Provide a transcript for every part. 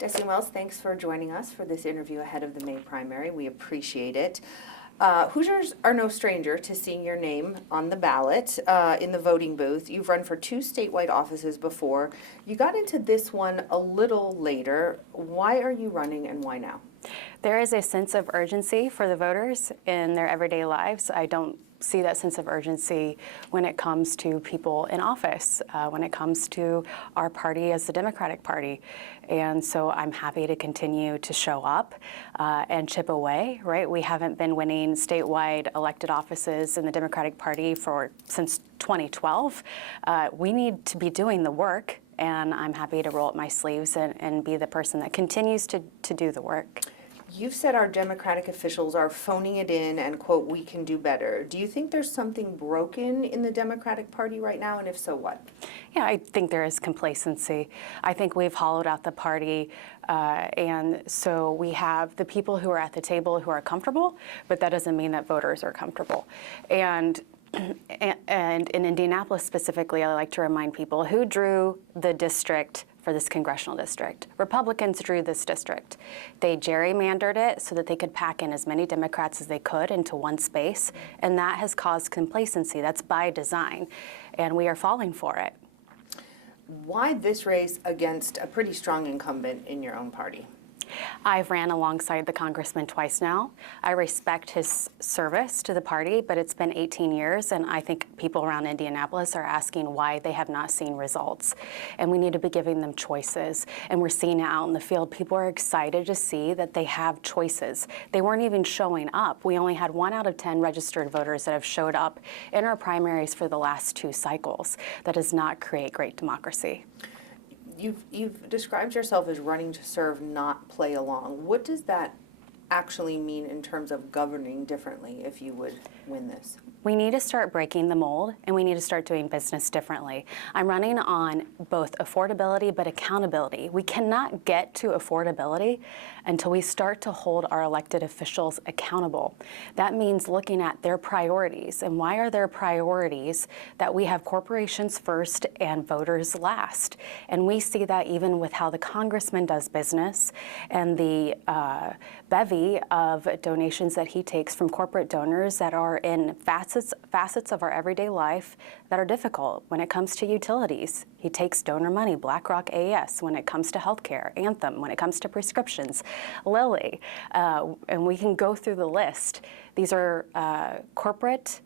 Desi Wells, thanks for joining us for this interview ahead of the May primary. We appreciate it. Hoosiers are no stranger to seeing your name on the ballot in the voting booth. You've run for 2 statewide offices before. You got into this one a little later. Why are you running and why now? There is a sense of urgency for the voters in their everyday lives. I don't see that sense of urgency when it comes to people in office, when it comes to our party as the Democratic Party. And so I'm happy to continue to show up and chip away, right? We haven't been winning statewide elected offices in the Democratic Party since 2012. We need to be doing the work, and I'm happy to roll up my sleeves and be the person that continues to do the work. You've said our Democratic officials are phoning it in and, quote, we can do better. Do you think there's something broken in the Democratic Party right now, and if so, what? Yeah, I think there is complacency. I think we've hollowed out the party, and so we have the people who are at the table who are comfortable, but that doesn't mean that voters are comfortable. And in Indianapolis specifically, I like to remind people who drew the district for this congressional district. Republicans drew this district. They gerrymandered it so that they could pack in as many Democrats as they could into one space, and that has caused complacency. That's by design, and we are falling for it. Why this race against a pretty strong incumbent in your own party? I've ran alongside the congressman twice now. I respect his service to the party, but it's been 18 years, and I think people around Indianapolis are asking why they have not seen results. And we need to be giving them choices. And we're seeing it out in the field. People are excited to see that they have choices. They weren't even showing up. We only had 1 out of 10 registered voters that have showed up in our primaries for the last 2 cycles. That does not create great democracy. You've described yourself as running to serve, not play along. What does that actually mean in terms of governing differently if you would win this? We need to start breaking the mold, and we need to start doing business differently. I'm running on both affordability but accountability. We cannot get to affordability until we start to hold our elected officials accountable. That means looking at their priorities. And why are their priorities that we have corporations first and voters last? And we see that even with how the congressman does business and the bevy of donations that he takes from corporate donors that are in facets of our everyday life that are difficult. When it comes to utilities, he takes donor money, BlackRock AES. When it comes to healthcare, Anthem. When it comes to prescriptions, Lilly. And we can go through the list. These are corporate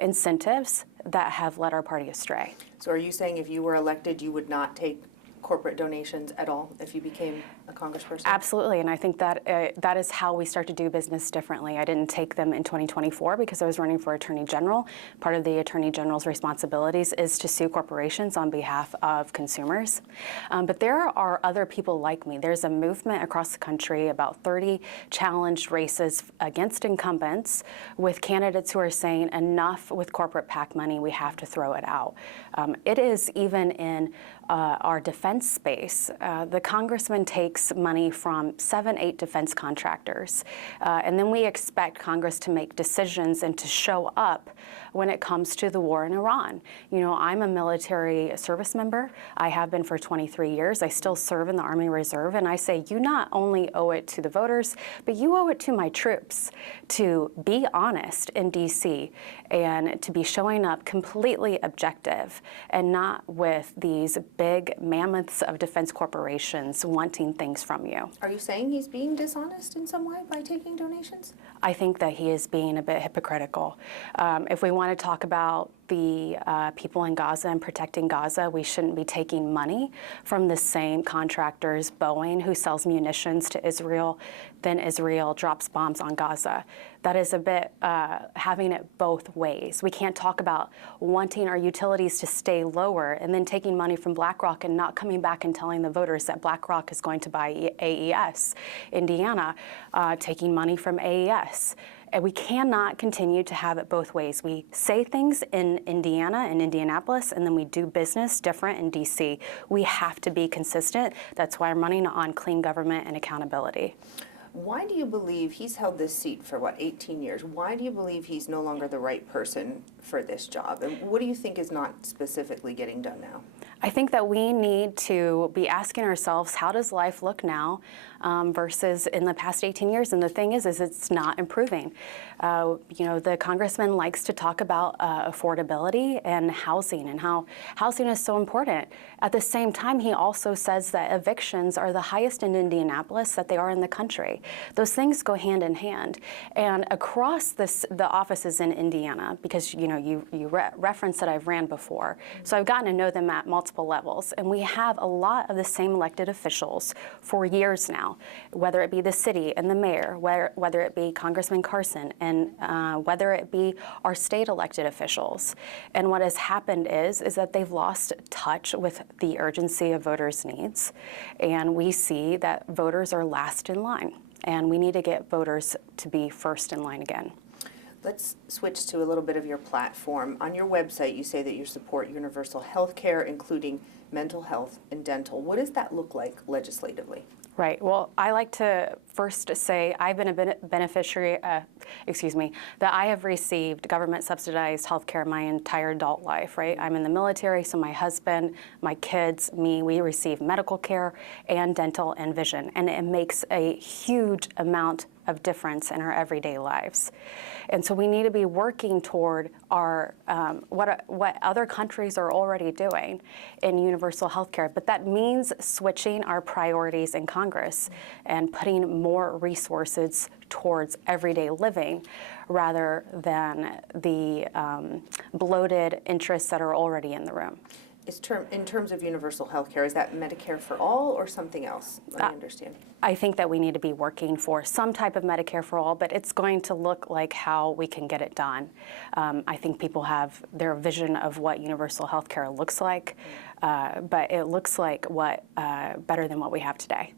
incentives that have led our party astray. So are you saying if you were elected, you would not take corporate donations at all if you became a congressperson? Absolutely, and I think that that is how we start to do business differently. I didn't take them in 2024 because I was running for Attorney General. Part of the Attorney General's responsibilities is to sue corporations on behalf of consumers. But there are other people like me. There's a movement across the country, about 30 challenged races against incumbents with candidates who are saying enough with corporate PAC money, we have to throw it out. It is even in our defense space. The congressman takes money from 7-8 defense contractors, and then we expect Congress to make decisions and to show up when it comes to the war in Iran. You know, I'm a military service member. I have been for 23 years. I still serve in the Army Reserve, and I say you not only owe it to the voters, but you owe it to my troops to be honest in D.C. and to be showing up completely objective and not with these big mammoths of defense corporations wanting things from you. Are you saying he's being dishonest in some way by taking donations? I think that he is being a bit hypocritical. If we want to talk about the people in Gaza and protecting Gaza, we shouldn't be taking money from the same contractors, Boeing, who sells munitions to Israel, then Israel drops bombs on Gaza. That is a bit having it both ways. We can't talk about wanting our utilities to stay lower and then taking money from BlackRock and not coming back and telling the voters that BlackRock is going to buy AES. Indiana, taking money from AES. And we cannot continue to have it both ways. We say things in Indiana and Indianapolis, and then we do business different in D.C. We have to be consistent. That's why I'm running on clean government and accountability. Why do you believe he's held this seat for, 18 years? Why do you believe he's no longer the right person for this job? And what do you think is not specifically getting done now? I think that we need to be asking ourselves, how does life look now versus in the past 18 years? And the thing is it's not improving. The congressman likes to talk about affordability and how housing is so important. At the same time, he also says that evictions are the highest in Indianapolis that they are in the country. Those things go hand in hand. And across the offices in Indiana, because you referenced that I've ran before, so I've gotten to know them at multiple levels, and we have a lot of the same elected officials for years now, whether it be the city and the mayor, whether it be Congressman Carson, and whether it be our state elected officials. And what has happened is that they've lost touch with the urgency of voters' needs, and we see that voters are last in line, and we need to get voters to be first in line again. Let's switch to a little bit of your platform. On your website, you say that you support universal health care, including mental health and dental. What does that look like legislatively? Right. Well, I like to first say I've been a beneficiary, that I have received government subsidized health care my entire adult life, right? I'm in the military, so my husband, my kids, me, we receive medical care and dental and vision. And it makes a huge amount of difference in our everyday lives. And so we need to be working toward our what other countries are already doing in universal health care. But that means switching our priorities in Congress and putting more resources towards everyday living rather than the bloated interests that are already in the room. In terms of universal health care, is that Medicare for all or something else? I understand. I think that we need to be working for some type of Medicare for all, but it's going to look like how we can get it done. I think people have their vision of what universal health care looks like, but it looks like better than what we have today.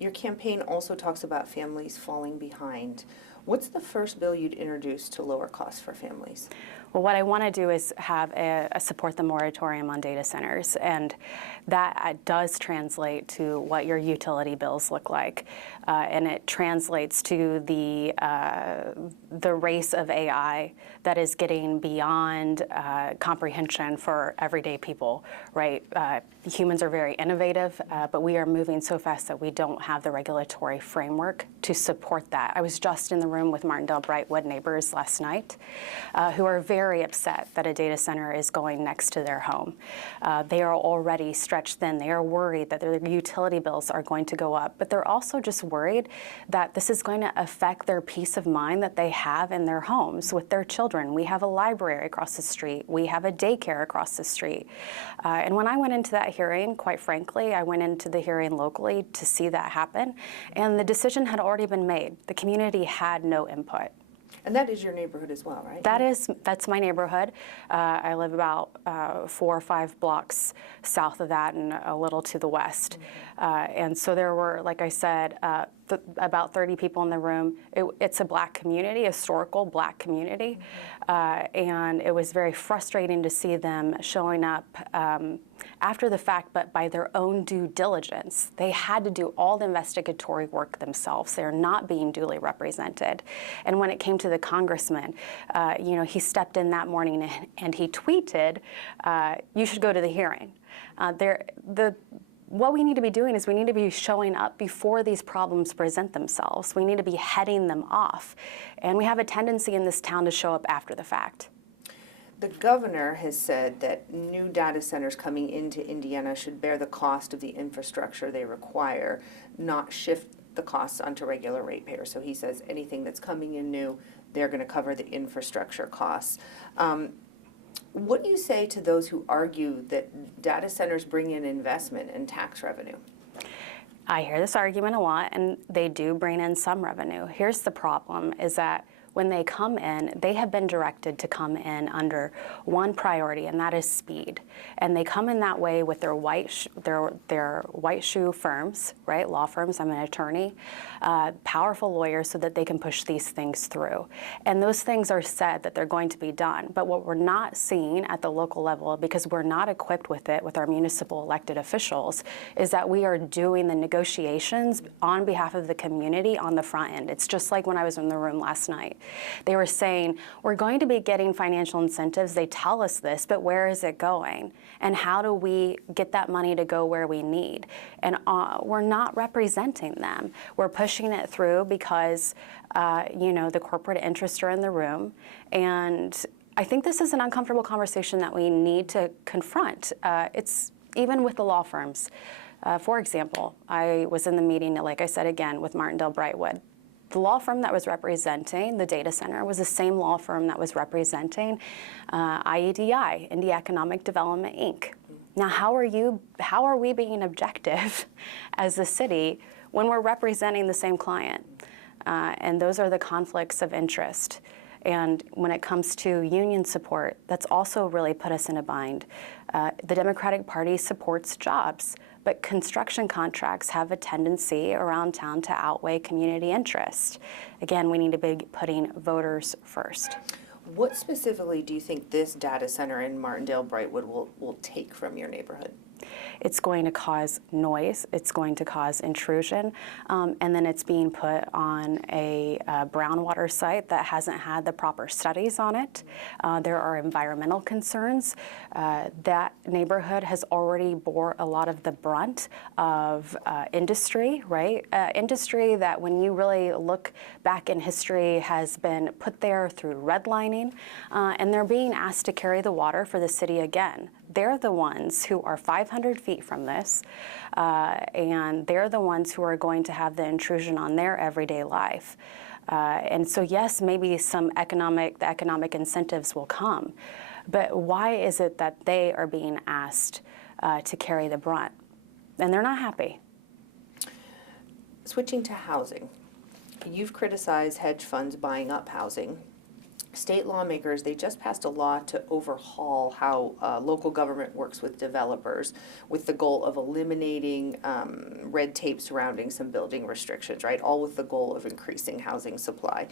Your campaign also talks about families falling behind. What's the first bill you'd introduce to lower costs for families? Well, what I want to do is have support the moratorium on data centers, and that does translate to what your utility bills look like, and it translates to the race of AI that is getting beyond comprehension for everyday people, right? Humans are very innovative, but we are moving so fast that we don't have the regulatory framework to support that. I was just in the room with Martindale Brightwood neighbors last night who are very upset that a data center is going next to their home. They are already stretched thin. They are worried that their utility bills are going to go up, but they're also just worried that this is going to affect their peace of mind that they have in their homes with their children. We have a library across the street. We have a daycare across the street. And when I went into that hearing, quite frankly, I went into the hearing locally to see that happen, and the decision had already been made. The community had no input. And that is your neighborhood as well, right? That's my neighborhood. I live about 4 or 5 blocks south of that and a little to the west. And so there were, like I said, about 30 people in the room. It's a black community, historical black community. And it was very frustrating to see them showing up after the fact, but by their own due diligence. They had to do all the investigatory work themselves. They're not being duly represented. And when it came to the congressman, he stepped in that morning and he tweeted, "You should go to the hearing." What we need to be doing is we need to be showing up before these problems present themselves. We need to be heading them off. And we have a tendency in this town to show up after the fact. The governor has said that new data centers coming into Indiana should bear the cost of the infrastructure they require, not shift the costs onto regular ratepayers. So he says anything that's coming in new, they're going to cover the infrastructure costs. What do you say to those who argue that data centers bring in investment and tax revenue? I hear this argument a lot, and they do bring in some revenue. Here's the problem, is that when they come in, they have been directed to come in under one priority, and that is speed. And they come in that way with their white shoe firms, right? Law firms. I'm an attorney, powerful lawyers, so that they can push these things through. And those things are said that they're going to be done. But what we're not seeing at the local level, because we're not equipped with it with our municipal elected officials, is that we are doing the negotiations on behalf of the community on the front end. It's just like when I was in the room last night. They were saying, we're going to be getting financial incentives. They tell us this, but where is it going? And how do we get that money to go where we need? And we're not representing them. We're pushing it through because, the corporate interests are in the room. And I think this is an uncomfortable conversation that we need to confront. It's even with the law firms. For example, I was in the meeting, like I said again, with Martindale Brightwood. The law firm that was representing the data center was the same law firm that was representing IEDI, India Economic Development, Inc. Now, how are we being objective as a city when we're representing the same client? And those are the conflicts of interest. And when it comes to union support, that's also really put us in a bind. The Democratic Party supports jobs, but construction contracts have a tendency around town to outweigh community interest. Again, we need to be putting voters first. What specifically do you think this data center in Martindale Brightwood will take from your neighborhood? It's going to cause noise, it's going to cause intrusion, and then it's being put on a brownwater site that hasn't had the proper studies on it. There are environmental concerns. That neighborhood has already bore a lot of the brunt of industry, right? Industry that when you really look back in history has been put there through redlining, and they're being asked to carry the water for the city again. They're the ones who are 500 feet from this, and they're the ones who are going to have the intrusion on their everyday life. And so yes, maybe the economic incentives will come, but why is it that they are being asked to carry the brunt? And they're not happy. Switching to housing, you've criticized hedge funds buying up housing. State lawmakers, they just passed a law to overhaul how local government works with developers with the goal of eliminating red tape surrounding some building restrictions, right? All with the goal of increasing housing supply.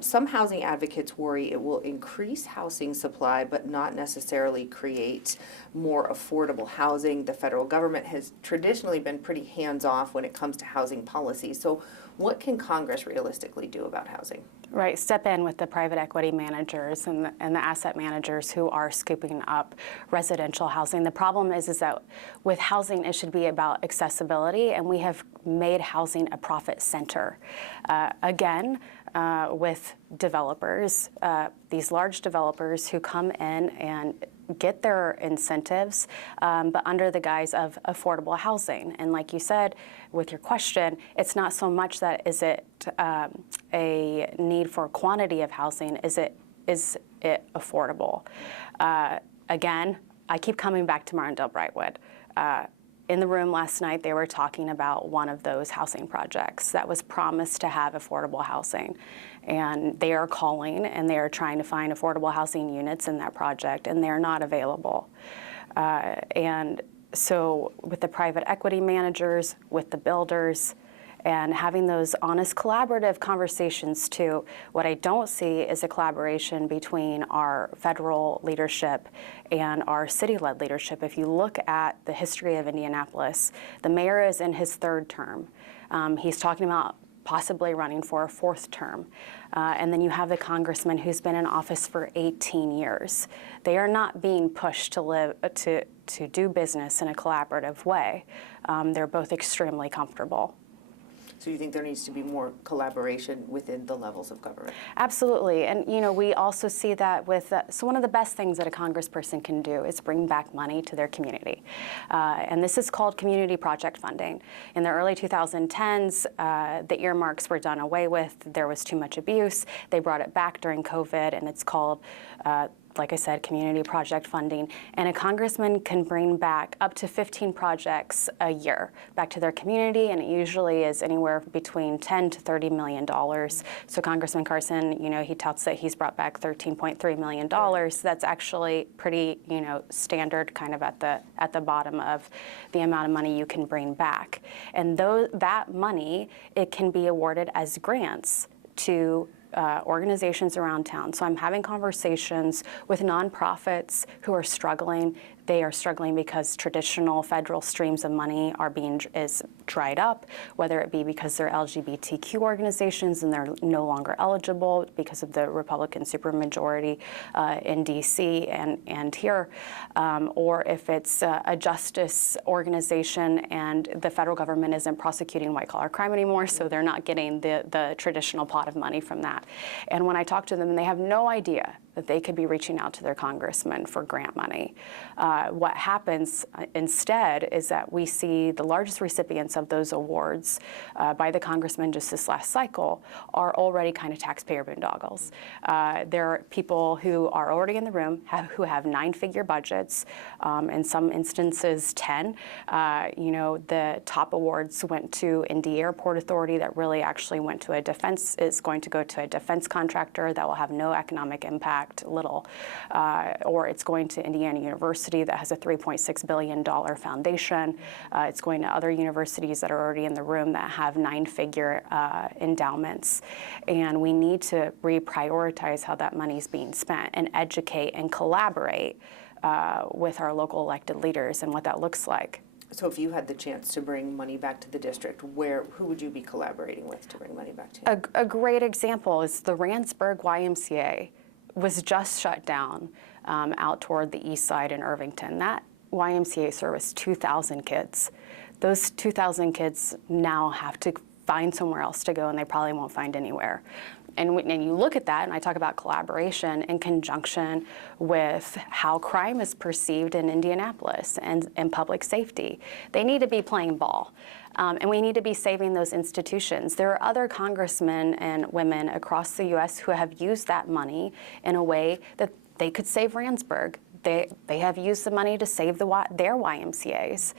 Some housing advocates worry it will increase housing supply but not necessarily create more affordable housing. The federal government has traditionally been pretty hands-off when it comes to housing policy. So what can Congress realistically do about housing? Right, step in with the private equity managers and the asset managers who are scooping up residential housing. The problem is that with housing, it should be about accessibility, and we have made housing a profit center. Again, with developers, these large developers who come in and get their incentives, but under the guise of affordable housing. And like you said, with your question, it's not so much that is it a need for quantity of housing, is it affordable? Again, I keep coming back to Martindale Brightwood. In the room last night, they were talking about one of those housing projects that was promised to have affordable housing. And they are calling and they are trying to find affordable housing units in that project, and they're not available. And so with the private equity managers, with the builders, and having those honest collaborative conversations too. What I don't see is a collaboration between our federal leadership and our city-led leadership. If you look at the history of Indianapolis, the mayor is in his third term. He's talking about possibly running for a fourth term. And then you have the congressman who's been in office for 18 years. They are not being pushed to do business in a collaborative way. They're both extremely comfortable. So you think there needs to be more collaboration within the levels of government? Absolutely. And we also see that with, so one of the best things that a congressperson can do is bring back money to their community. And this is called community project funding. In the early 2010s, the earmarks were done away with. There was too much abuse. They brought it back during COVID, and it's called like I said, community project funding. And a congressman can bring back up to 15 projects a year back to their community, and it usually is anywhere between $10 to $30 million. So Congressman Carson, he touts that he's brought back $13.3 million. That's actually pretty, standard, kind of at the bottom of the amount of money you can bring back. And that money, it can be awarded as grants to organizations around town. So I'm having conversations with nonprofits who are struggling. They are struggling because traditional federal streams of money is dried up, whether it be because they're LGBTQ organizations and they're no longer eligible because of the Republican supermajority in D.C. and here, or if it's a justice organization and the federal government isn't prosecuting white-collar crime anymore, so they're not getting the traditional pot of money from that. And when I talk to them, they have no idea that they could be reaching out to their congressman for grant money. What happens instead is that we see the largest recipients of those awards by the congressman just this last cycle are already kind of taxpayer boondoggles. There are people who are already in the room who have 9-figure budgets, in some instances 10. The top awards went to Indy Airport Authority that really actually went to is going to go to a defense contractor that will have no economic impact, little, or it's going to Indiana University that has a $3.6 billion foundation. It's going to other universities that are already in the room that have 9-figure endowments. And we need to reprioritize how that money is being spent and educate and collaborate with our local elected leaders and what that looks like. So if you had the chance to bring money back to the district, who would you be collaborating with to bring money back to? A great example is the Randsburg YMCA was just shut down out toward the east side in Irvington. That YMCA serviced 2,000 kids. Those 2,000 kids now have to find somewhere else to go, and they probably won't find anywhere. And you look at that, and I talk about collaboration in conjunction with how crime is perceived in Indianapolis and public safety. They need to be playing ball. And we need to be saving those institutions. There are other congressmen and women across the U.S. who have used that money in a way that they could save Randsburg. They have used the money to save their YMCAs.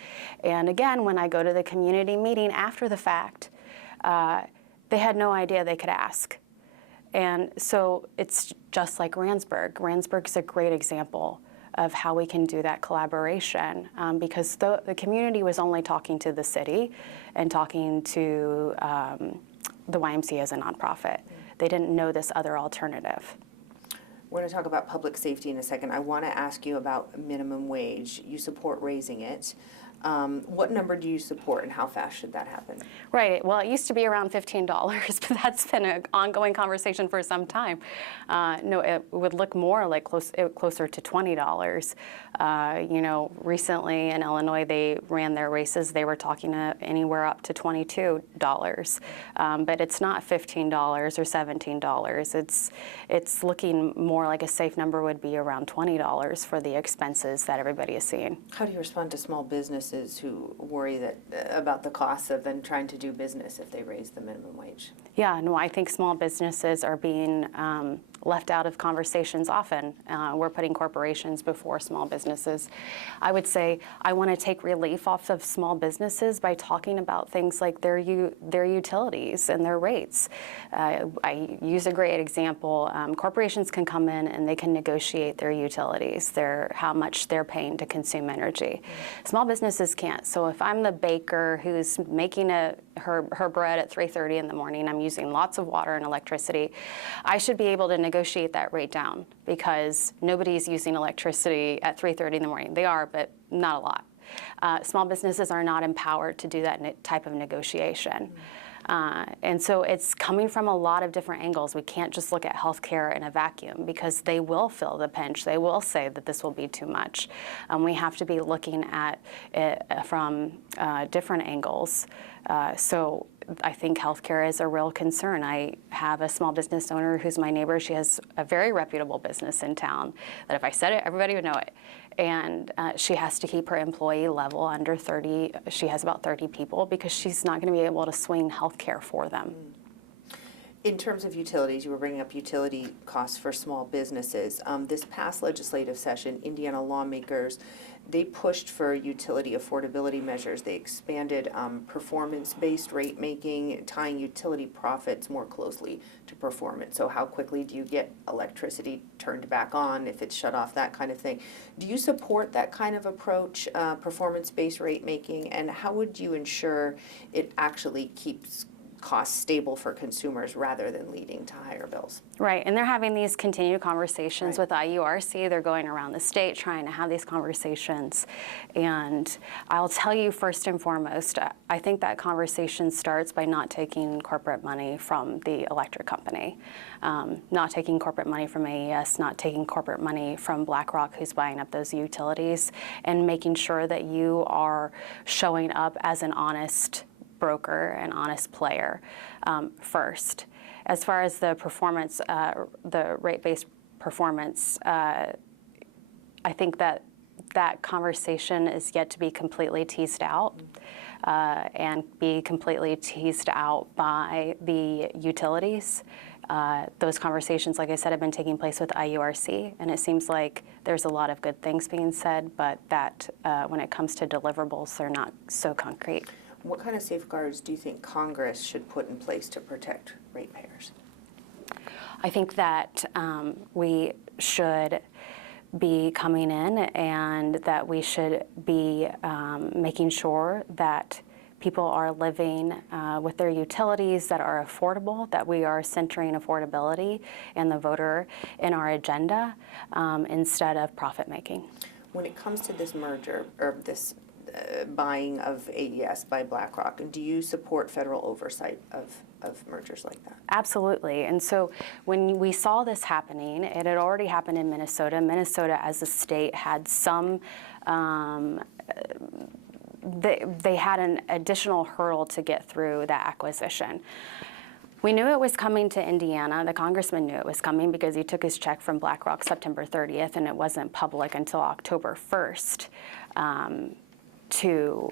And again, when I go to the community meeting after the fact, they had no idea they could ask. And so it's just like Randsburg. Randsburg's a great example of how we can do that collaboration, because the community was only talking to the city and talking to the YMCA as a nonprofit. They didn't know this other alternative. We're going to talk about public safety in a second. I want to ask you about minimum wage. You support raising it. What number do you support, and how fast should that happen? Right. Well, it used to be around $15, but that's been an ongoing conversation for some time. No, it would look more like closer to $20. Recently in Illinois, they ran their races. They were talking anywhere up to $22, but it's not $15 or $17. It's looking more like a safe number would be around $20 for the expenses that everybody is seeing. How do you respond to small businesses who worry about the costs of then trying to do business if they raise the minimum wage? Yeah, no, I think small businesses are being left out of conversations often. We're putting corporations before small businesses. I would say I want to take relief off of small businesses by talking about things like their utilities and their rates. I use a great example. Corporations can come in and they can negotiate their utilities, how much they're paying to consume energy. Small businesses can't. So if I'm the baker who's making her bread at 3:30 in the morning, I'm using lots of water and electricity, I should be able to negotiate that rate down, because nobody's using electricity at 3:30 in the morning. They are, but not a lot. Small businesses are not empowered to do that type of negotiation. And so it's coming from a lot of different angles. We can't just look at healthcare in a vacuum, because they will feel the pinch. They will say that this will be too much. We have to be looking at it from different angles. So I think healthcare is a real concern. I have a small business owner who's my neighbor. She has a very reputable business in town that if I said it, everybody would know it. And she has to keep her employee level under 30. She has about 30 people, because she's not going to be able to swing healthcare for them. In terms of utilities, you were bringing up utility costs for small businesses. This past legislative session, Indiana lawmakers, they pushed for utility affordability measures. They expanded performance-based rate making, tying utility profits more closely to performance. So how quickly do you get electricity turned back on if it's shut off, that kind of thing. Do you support that kind of approach, performance-based rate making, and how would you ensure it actually keeps costs stable for consumers rather than leading to higher bills. Right, and they're having these continued conversations Right. with IURC. They're going around the state trying to have these conversations. And I'll tell you first and foremost, I think that conversation starts by not taking corporate money from the electric company, not taking corporate money from AES, not taking corporate money from BlackRock, who's buying up those utilities, and making sure that you are showing up as an honest broker, an honest player first. As far as the performance, the rate-based performance, I think that conversation is yet to be completely teased out and be completely teased out by the utilities. Those conversations, like I said, have been taking place with IURC, and it seems like there's a lot of good things being said, but that when it comes to deliverables, they're not so concrete. What kind of safeguards do you think Congress should put in place to protect ratepayers? I think that we should be coming in and that we should be making sure that people are living with their utilities that are affordable, that we are centering affordability and the voter in our agenda instead of profit making. When it comes to this merger, or this buying of AES by BlackRock, do you support federal oversight of mergers like that? Absolutely. And so when we saw this happening, it had already happened in Minnesota. Minnesota as a state had some, they had an additional hurdle to get through that acquisition. We knew it was coming to Indiana. The congressman knew it was coming because he took his check from BlackRock September 30th, and it wasn't public until October 1st.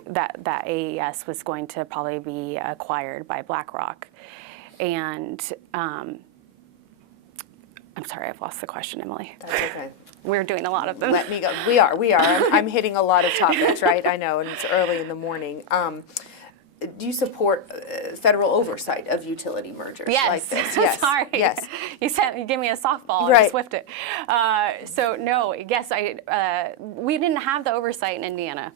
That AES was going to probably be acquired by BlackRock. And I'm sorry, I've lost the question, Emily. That's okay. We're doing a lot of them. Let me go. We are. I'm hitting a lot of topics, right? I know, and it's early in the morning. Do you support federal oversight of utility mergers like this? Yes. Sorry. Yes. You gave me a softball and Right. I swiffed it. So no, yes, we didn't have the oversight in Indiana.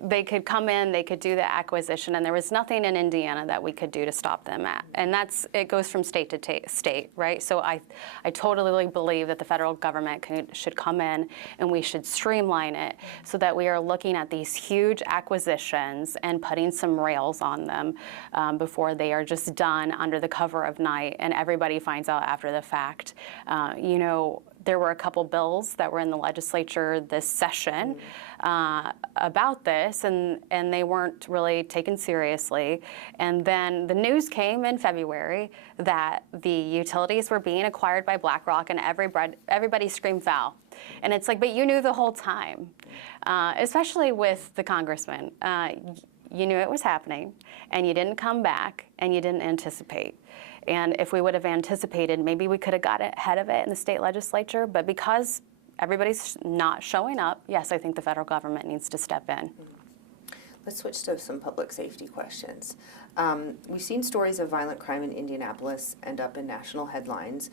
They could come in, they could do the acquisition, and there was nothing in Indiana that we could do to stop them at. And it goes from state to state, right? So I totally believe that the federal government should come in and we should streamline it so that we are looking at these huge acquisitions and putting some rails on them before they are just done under the cover of night and everybody finds out after the fact. There were a couple bills that were in the legislature this session about this, and they weren't really taken seriously. And then the news came in February that the utilities were being acquired by BlackRock, and everybody screamed foul. And it's like, but you knew the whole time, especially with the congressman. You knew it was happening, and you didn't come back, and you didn't anticipate. And if we would have anticipated, maybe we could have got ahead of it in the state legislature. But because everybody's not showing up, yes, I think the federal government needs to step in. Let's switch to some public safety questions. We've seen stories of violent crime in Indianapolis end up in national headlines.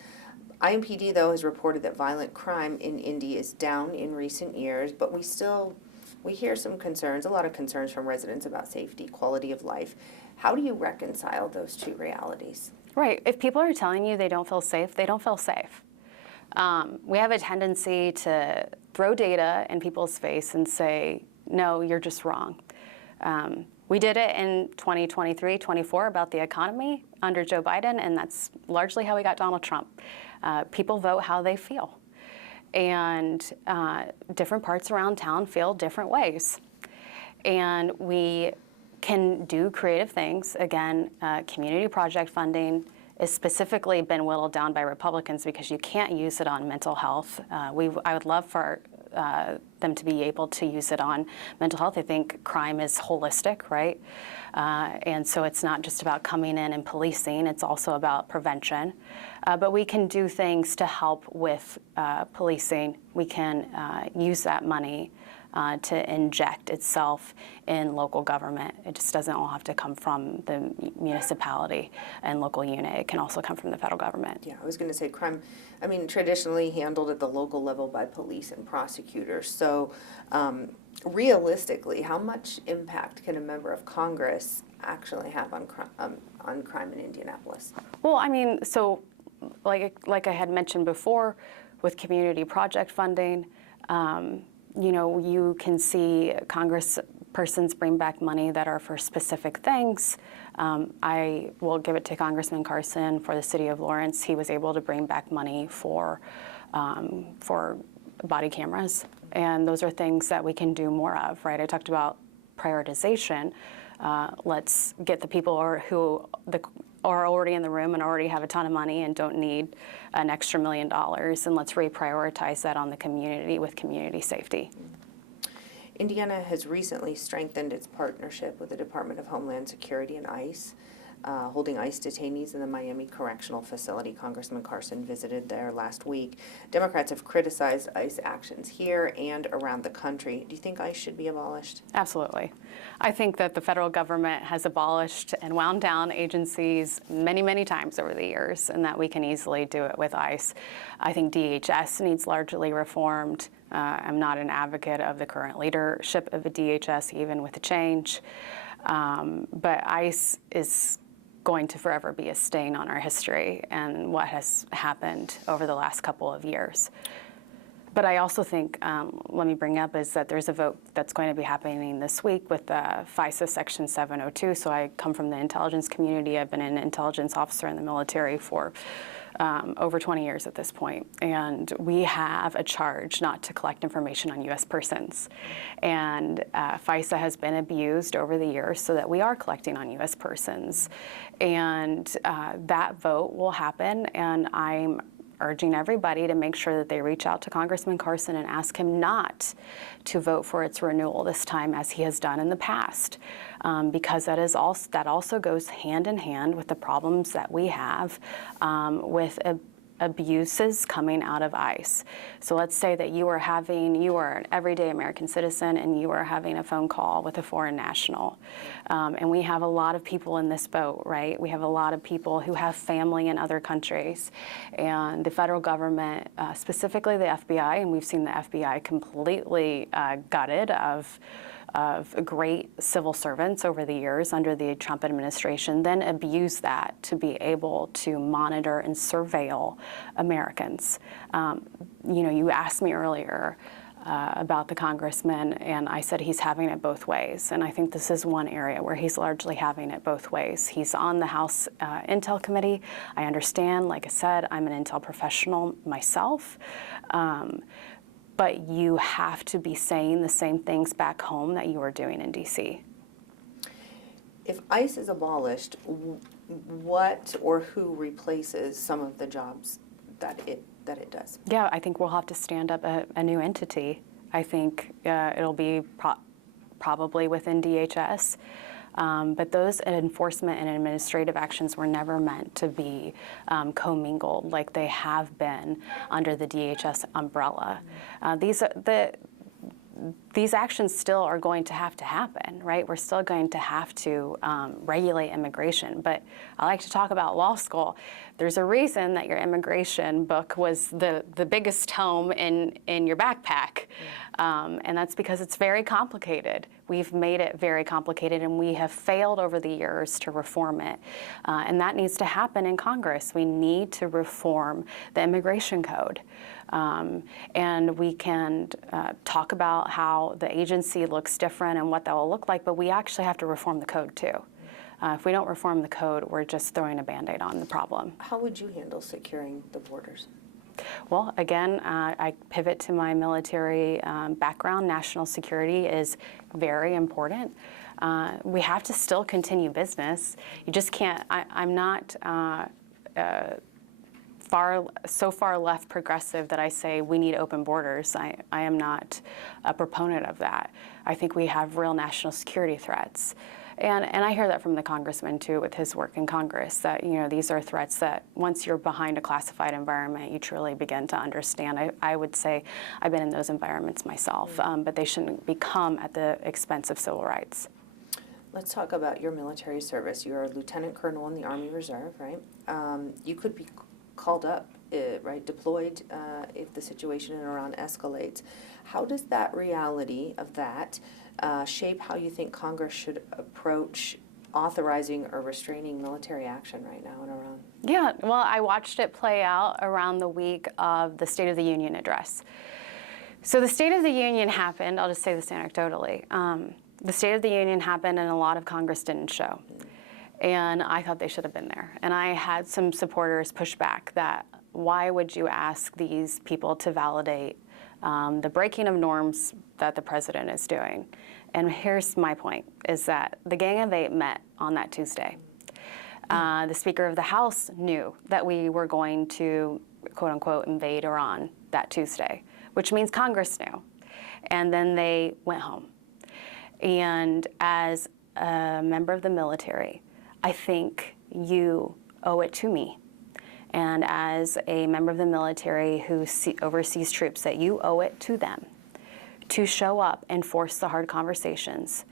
IMPD, though, has reported that violent crime in Indy is down in recent years, but we hear some concerns, a lot of concerns from residents about safety, quality of life. How do you reconcile those two realities? Right. If people are telling you they don't feel safe, they don't feel safe. We have a tendency to throw data in people's face and say, no, you're just wrong. We did it in 2023, 24 about the economy under Joe Biden, and that's largely how we got Donald Trump. People vote how they feel. And different parts around town feel different ways. And we can do creative things. Again, community project funding is specifically been whittled down by Republicans because you can't use it on mental health. I would love for them to be able to use it on mental health. I think crime is holistic, right? And so it's not just about coming in and policing, it's also about prevention. But we can do things to help with policing. We can use that money to inject itself in local government. It just doesn't all have to come from the municipality and local unit. It can also come from the federal government. Yeah, I was going to say crime, I mean, traditionally handled at the local level by police and prosecutors. So realistically, how much impact can a member of Congress actually have on crime in Indianapolis? Well, I mean, so like I had mentioned before, with community project funding, you know, you can see congresspersons bring back money that are for specific things. I will give it to Congressman Carson for the city of Lawrence. He was able to bring back money for body cameras, and those are things that we can do more of, right? I talked about prioritization. Let's get the people who are already in the room and already have a ton of money and don't need an extra $1 million, and let's reprioritize that on the community with community safety. Indiana has recently strengthened its partnership with the Department of Homeland Security and ICE, holding ICE detainees in the Miami Correctional Facility. Congressman Carson visited there last week. Democrats have criticized ICE actions here and around the country. Do you think ICE should be abolished? Absolutely. I think that the federal government has abolished and wound down agencies many, many times over the years, and that we can easily do it with ICE. I think DHS needs largely reformed. I'm not an advocate of the current leadership of the DHS, even with the change. But ICE is going to forever be a stain on our history and what has happened over the last couple of years. But I also think, let me bring up, is that there's a vote that's going to be happening this week with FISA Section 702. So I come from the intelligence community. I've been an intelligence officer in the military for over 20 years at this point. And we have a charge not to collect information on U.S. persons. And FISA has been abused over the years so that we are collecting on U.S. persons. And that vote will happen, and I'm urging everybody to make sure that they reach out to Congressman Carson and ask him not to vote for its renewal this time, as he has done in the past, because that also goes hand in hand with the problems that we have with abuses coming out of ICE. So let's say that you are an everyday American citizen and you are having a phone call with a foreign national. And we have a lot of people in this boat, right? We have a lot of people who have family in other countries. And the federal government, specifically the FBI, and we've seen the FBI completely gutted of great civil servants over the years under the Trump administration, then abuse that to be able to monitor and surveil Americans. You know, you asked me earlier about the congressman, and I said he's having it both ways. And I think this is one area where he's largely having it both ways. He's on the House Intel Committee. I understand, like I said, I'm an Intel professional myself. But you have to be saying the same things back home that you are doing in D.C. If ICE is abolished, what or who replaces some of the jobs that it does? Yeah, I think we'll have to stand up a new entity. I think it'll be probably within DHS. But those enforcement and administrative actions were never meant to be commingled like they have been under the DHS umbrella. These actions still are going to happen, right? We're still going to have to regulate immigration. But I like to talk about law school. There's a reason that your immigration book was the biggest tome in your backpack. And that's because it's very complicated. We've made it very complicated, and we have failed over the years to reform it. And that needs to happen in Congress. We need to reform the immigration code. And we can talk about how the agency looks different and what that will look like, but we actually have to reform the code too. If we don't reform the code, we're just throwing a Band-Aid on the problem. How would you handle securing the borders? Well, again, I pivot to my military background. National security is very important. We have to still continue business. You just can't, I'm not so far left progressive that I say we need open borders. I am not a proponent of that. I think we have real national security threats. And I hear that from the congressman too, with his work in Congress, that these are threats that once you're behind a classified environment, you truly begin to understand. I would say I've been in those environments myself, but they shouldn't become at the expense of civil rights. Let's talk about your military service. You're a lieutenant colonel in the Army Reserve, right? You could be called up, right, deployed if the situation in Iran escalates. How does that reality of that shape how you think Congress should approach authorizing or restraining military action right now in Iran? Yeah, well, I watched it play out around the week of the State of the Union address. So the State of the Union happened, I'll just say this anecdotally. The State of the Union happened and a lot of Congress didn't show. And I thought they should have been there. And I had some supporters push back that why would you ask these people to validate the breaking of norms that the president is doing? And here's my point, is that the Gang of Eight met on that Tuesday. The Speaker of the House knew that we were going to, quote unquote, invade Iran that Tuesday, which means Congress knew. And then they went home. And as a member of the military, I think you owe it to me. And as a member of the military who oversees troops, that you owe it to them to show up and force the hard conversations,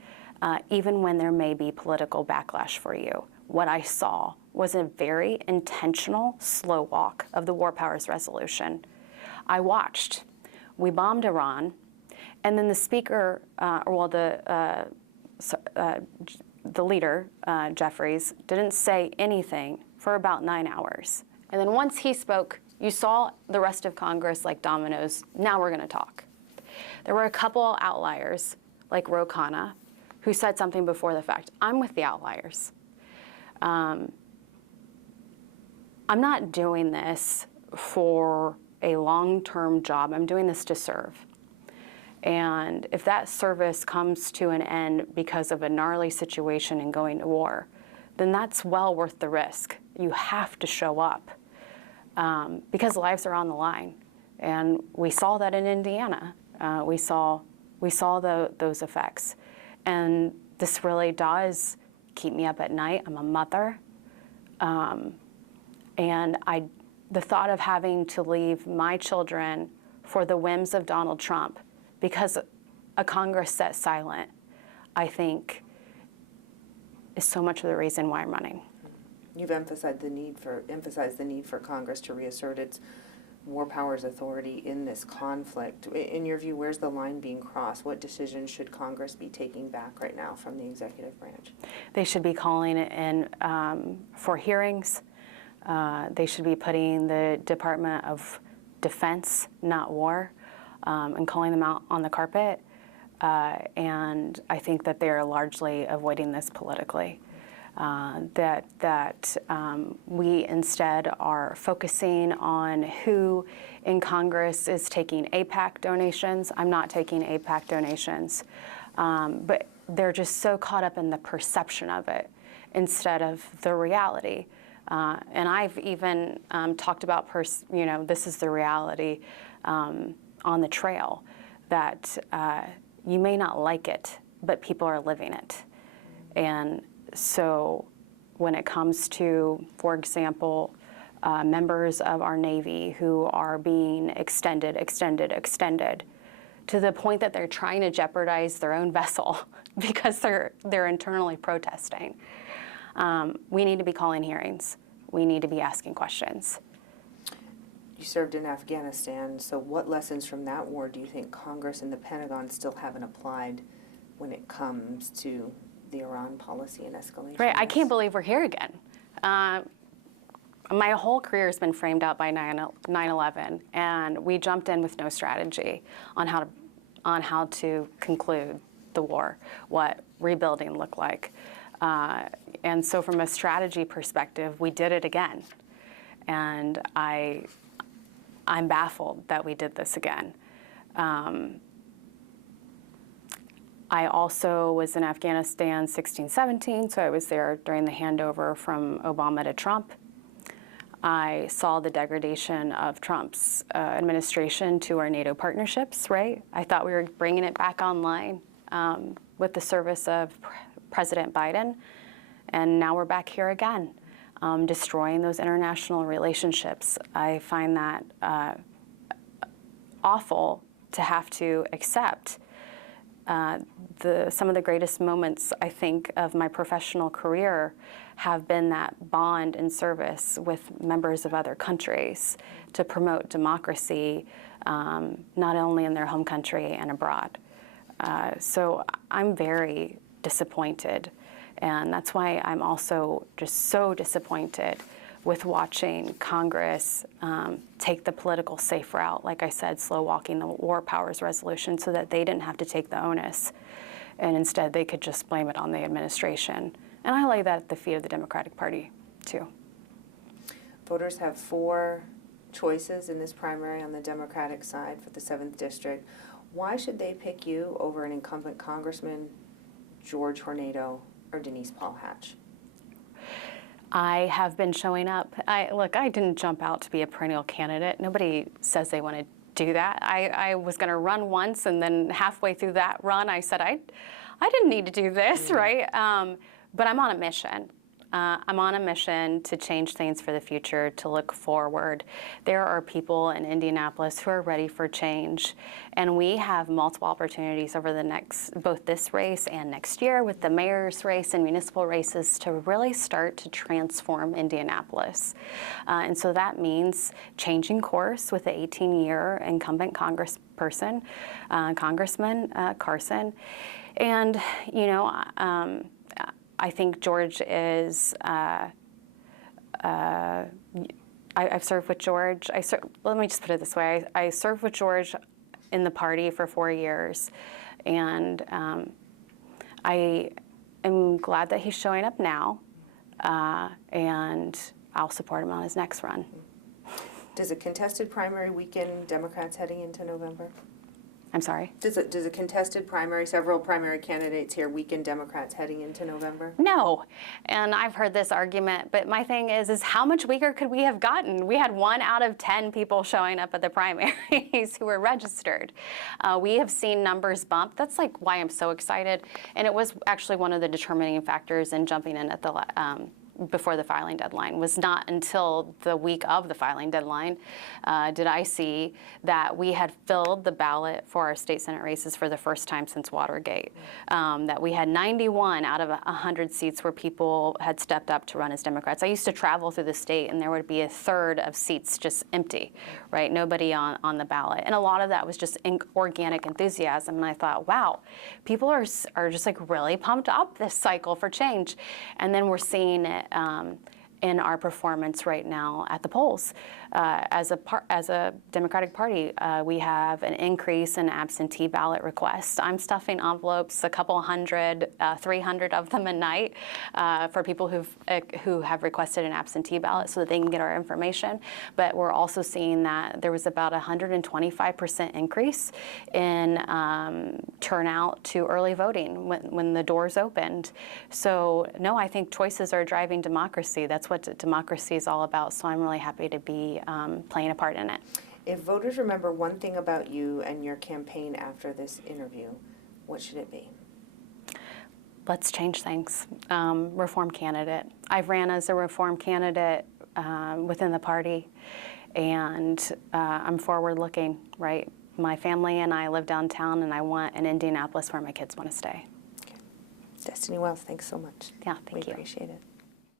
even when there may be political backlash for you. What I saw was a very intentional slow walk of the War Powers Resolution. I watched. We bombed Iran, and then the speaker, the leader, Jeffries, didn't say anything for about 9 hours. And then once he spoke, you saw the rest of Congress like dominoes. Now we're going to talk. There were a couple outliers, like Ro Khanna, who said something before the fact. I'm with the outliers. I'm not doing this for a long-term job. I'm doing this to serve. And if that service comes to an end because of a gnarly situation and going to war, then that's well worth the risk. You have to show up because lives are on the line. And we saw that in Indiana. We saw those effects. And this really does keep me up at night. I'm a mother. And the thought of having to leave my children for the whims of Donald Trump because a Congress sat silent, I think, is so much of the reason why I'm running. You've emphasized the need for Congress to reassert its war powers authority in this conflict. In your view, where's the line being crossed? What decisions should Congress be taking back right now from the executive branch? They should be calling it in for hearings. They should be putting the Department of Defense, not War, and calling them out on the carpet. And I think that they are largely avoiding this politically. We instead are focusing on who in Congress is taking AIPAC donations. I'm not taking AIPAC donations, but they're just so caught up in the perception of it instead of the reality. And I've even talked about, this is the reality on the trail, that you may not like it, but people are living it. And so when it comes to, for example, members of our Navy who are being extended to the point that they're trying to jeopardize their own vessel because they're internally protesting, we need to be calling hearings. We need to be asking questions. You served in Afghanistan, so what lessons from that war do you think Congress and the Pentagon still haven't applied when it comes to the Iran policy and escalation? Right, I can't believe we're here again. My whole career has been framed out by 9/11, and we jumped in with no strategy on how to conclude the war, what rebuilding looked like. And so from a strategy perspective, we did it again. And I'm baffled that we did this again. I also was in Afghanistan 16-17, so I was there during the handover from Obama to Trump. I saw the degradation of Trump's administration to our NATO partnerships, right? I thought we were bringing it back online with the service of President Biden, and now we're back here again, destroying those international relationships. I find that awful to have to accept. Some of the greatest moments, I think, of my professional career have been that bond and service with members of other countries to promote democracy, not only in their home country and abroad. So I'm very disappointed, and that's why I'm also just so disappointed with watching Congress take the political safe route, like I said, slow walking the War Powers Resolution so that they didn't have to take the onus, and instead they could just blame it on the administration. And I lay that at the feet of the Democratic Party, too. Voters have 4 choices in this primary on the Democratic side for the 7th District. Why should they pick you over an incumbent Congressman, George Hornado, or Denise Paul Hatch? I have been showing up. Look, I didn't jump out to be a perennial candidate. Nobody says they want to do that. I was going to run once, and then halfway through that run, I said, I didn't need to do this, right? But I'm on a mission. I'm on a mission to change things for the future, to look forward. There are people in Indianapolis who are ready for change, and we have multiple opportunities over the both this race and next year with the mayor's race and municipal races to really start to transform Indianapolis. And so that means changing course with the 18-year incumbent Congressman Carson. And, you know, I think George is, I've served with George. Let me just put it this way. I served with George in the party for 4 years, and I am glad that he's showing up now, and I'll support him on his next run. Does a contested primary weaken Democrats heading into November? I'm sorry? Does a contested primary, several primary candidates here, weaken Democrats heading into November? No, and I've heard this argument, but my thing is how much weaker could we have gotten? We had 1 out of 10 people showing up at the primaries who were registered. We have seen numbers bump. That's like why I'm so excited, and it was actually one of the determining factors in jumping in at the before the filing deadline. Was not until the week of the filing deadline did I see that we had filled the ballot for our state Senate races for the first time since Watergate. That we had 91 out of 100 seats where people had stepped up to run as Democrats. I used to travel through the state and there would be a third of seats just empty, right? Nobody on the ballot. And a lot of that was just organic enthusiasm. And I thought, wow, people are just like really pumped up this cycle for change. And then we're seeing it in our performance right now at the polls. As a Democratic Party, we have an increase in absentee ballot requests. I'm stuffing envelopes, a couple hundred, 300 of them a night, for people who have requested an absentee ballot so that they can get our information. But we're also seeing that there was about 125% increase in turnout to early voting when the doors opened. So no, I think choices are driving democracy. That's what democracy is all about. So I'm really happy to be playing a part in it. If voters remember one thing about you and your campaign after this interview, what should it be? Let's change things. Reform candidate. I've ran as a reform candidate within the party, and I'm forward-looking, right? My family and I live downtown, and I want an Indianapolis where my kids want to stay. Okay. Destiny Wells, thanks so much. Yeah, thank you. We appreciate it.